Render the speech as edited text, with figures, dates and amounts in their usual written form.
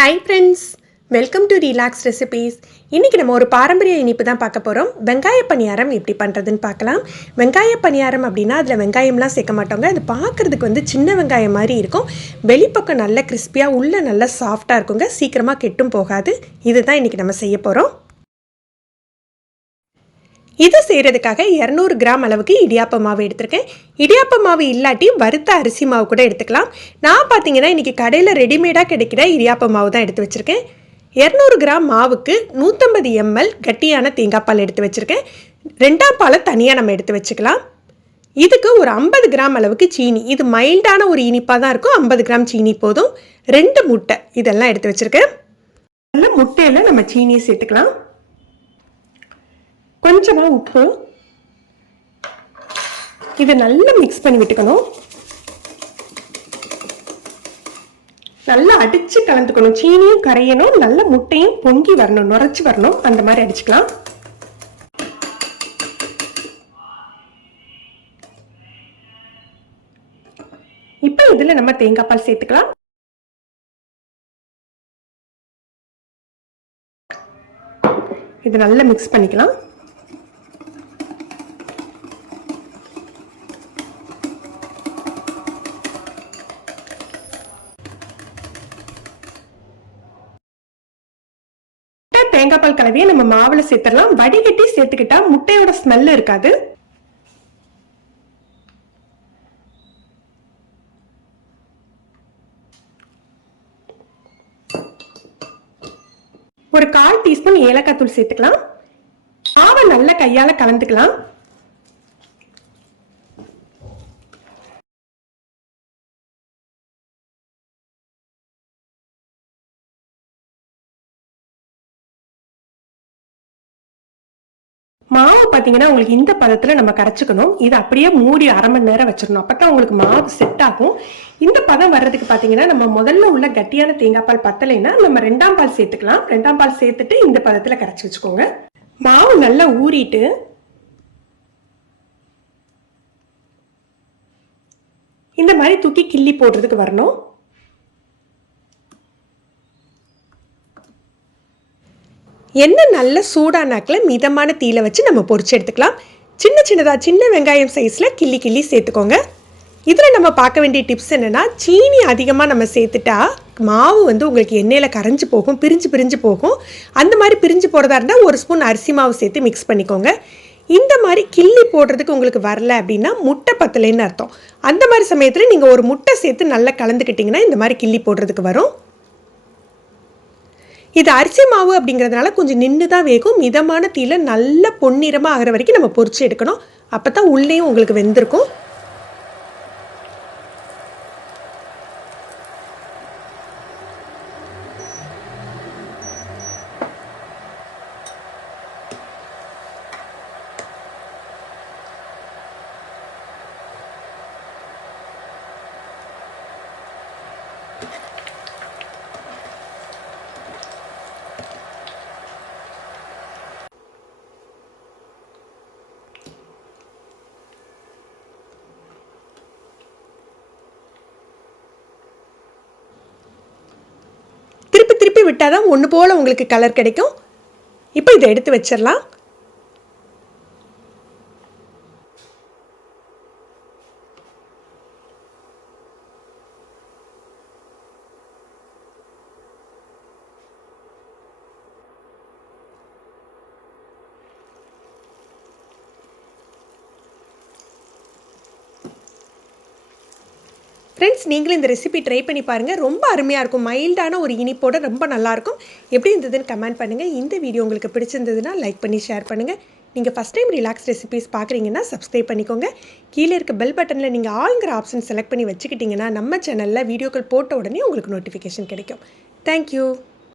Hi friends, welcome to Relax Recipes. இன்னைக்கு நம்ம ஒரு பாரம்பரிய இனிப்பு தான் பார்க்க போறோம். வெங்காய பணியாரம் எப்படி பண்றதுன்னு பார்க்கலாம். வெங்காய பணியாரம் அப்படினா அதுல வெங்காயம்லாம் சேர்க்க மாட்டோங்க. அது பார்க்கிறதுக்கு வந்து சின்ன வெங்காயம் மாதிரி இருக்கும். வெளிப்பக்கம் நல்ல கிறிஸ்பியா உள்ள நல்ல சாஃப்ட்டா இருக்குங்க. சீக்கிரமா கெட்டும் போகாது. இதுதான் இன்னைக்கு நம்ம செய்ய போறோம். இது செய்கிறதுக்காக 200 கிராம் அளவுக்கு இடியாப்ப மாவு எடுத்திருக்கேன். இடியாப்ப மாவு இல்லாட்டி வறுத்த அரிசி மாவு கூட எடுத்துக்கலாம். நான் பார்த்தீங்கன்னா இன்றைக்கி கடையில் ரெடிமேடாக கிடைக்கிற இடியாப்ப மாவு தான் எடுத்து வச்சுருக்கேன். 200 கிராம் மாவுக்கு 150 ml கட்டியான தேங்காய் பால் எடுத்து வச்சுருக்கேன். 2ஆம் பாலை தனியாக நம்ம எடுத்து வச்சுக்கலாம். இதுக்கு ஒரு 50 கிராம் அளவுக்கு சீனி, இது மைல்டான ஒரு இனிப்பாக தான் இருக்கும். 50 கிராம் சீனி போதும். 2 முட்டை இதெல்லாம் எடுத்து வச்சுருக்கேன். நல்ல முட்டையில் நம்ம சீனியை சேர்த்துக்கலாம். கொஞ்சமாக உப்பு, இதை நல்லா மிக்ஸ் பண்ணி விட்டுக்கணும். நல்லா அடிச்சு கலந்துக்கணும். சீனியும் கரையணும், நல்ல முட்டையும் பொங்கி வரணும், நுரைச்சி வரணும். அந்த மாதிரி அடிச்சுக்கலாம். இப்போ இதுல நம்ம தேங்காய் பால் சேர்த்துக்கலாம். இது நல்லா மிக்ஸ் பண்ணிக்கலாம். தேங்காய் பால் கலவையை நம்ம மாவுல சேர்த்துடலாம். வடிகட்டி சேர்த்துக்கிட்டா முட்டையோட ஸ்மெல் இருக்காது. ஒரு 1/4 டீஸ்பூன் ஏலக்காய் தூள் சேர்த்துக்கலாம். மாவை நல்ல கையால கலந்துக்கலாம். மாவு பார்த்தீங்கன்னா உங்களுக்கு இந்த பதத்தில் நம்ம கரைச்சிக்கணும். இது அப்படியே மூடி 1/2 மணி நேரம் வச்சிடணும். அப்போ தான் உங்களுக்கு மாவு செட் ஆகும். இந்த பதம் வர்றதுக்கு பார்த்தீங்கன்னா நம்ம முதல்ல உள்ள கட்டியான தேங்காய் பால் பத்தலைன்னா நம்ம 2ஆம் பால் சேர்த்துக்கலாம். 2ஆம் பால் சேர்த்துட்டு இந்த பதத்தில் கரைச்சி வச்சுக்கோங்க. மாவு நல்லா ஊறிட்டு இந்த மாதிரி தூக்கி கிள்ளி போடுறதுக்கு வரணும். எண்ணெய் நல்ல சூடானாக்கில் மிதமான தீயில வச்சு நம்ம பொரிச்சு எடுத்துக்கலாம். சின்ன வெங்காயம் சைஸில் கிள்ளி சேர்த்துக்கோங்க. இதில் நம்ம பார்க்க வேண்டிய டிப்ஸ் என்னென்னா, சீனி அதிகமாக நம்ம சேர்த்துட்டா மாவு வந்து உங்களுக்கு எண்ணெயில் கரைஞ்சி போகும், பிரிஞ்சு போகும். அந்த மாதிரி பிரிஞ்சு போகிறதா இருந்தால் 1 ஸ்பூன் அரிசி மாவு சேர்த்து மிக்ஸ் பண்ணிக்கோங்க. இந்த மாதிரி கிள்ளி போடுறதுக்கு உங்களுக்கு வரல அப்படின்னா முட்டை பத்தலைன்னு அர்த்தம். அந்த மாதிரி சமயத்தில் நீங்கள் ஒரு முட்டை சேர்த்து நல்லா கலந்துக்கிட்டிங்கன்னா இந்த மாதிரி கிள்ளி போடுறதுக்கு வரும். இது அரிசி மாவு அப்படிங்கிறதுனால கொஞ்சம் நின்று தான் வேகும். மிதமான தீயில நல்ல பொன்னிறமாக ஆகிற வரைக்கும் நம்ம பொரிச்சு எடுக்கணும். அப்போ தான் உள்ளேயும் உங்களுக்கு வெந்திருக்கும். திருப்பி விட்டால் தான் ஒன்று போல் உங்களுக்கு கலர் கிடைக்கும். இப்போ இதை எடுத்து வச்சிடலாம். ஃப்ரெண்ட்ஸ், நீங்களும் இந்த ரெசிபி ட்ரை பண்ணி பாருங்கள். ரொம்ப அருமையாக இருக்கும். மைல்டான ஒரு இனிப்போடு ரொம்ப நல்லாயிருக்கும். எப்படி இருந்ததுன்னு கமெண்ட் பண்ணுங்கள். இந்த வீடியோ உங்களுக்கு பிடிச்சிருந்ததுன்னா லைக் பண்ணி ஷேர் பண்ணுங்கள். நீங்கள் ஃபஸ்ட் டைம் ரிலாக்ஸ் ரெசிபிஸ் பார்க்குறீங்கன்னா சப்ஸ்கிரைப் பண்ணிக்கோங்க. கீழே இருக்க பெல் பட்டனில் நீங்கள் ஆளுங்கிற ஆப்ஷன் செலக்ட் பண்ணி வச்சுக்கிட்டிங்கன்னா நம்ம சேனலில் வீடியோக்கள் போட்ட உடனே உங்களுக்கு நோட்டிஃபிகேஷன் கிடைக்கும். தேங்க்யூ.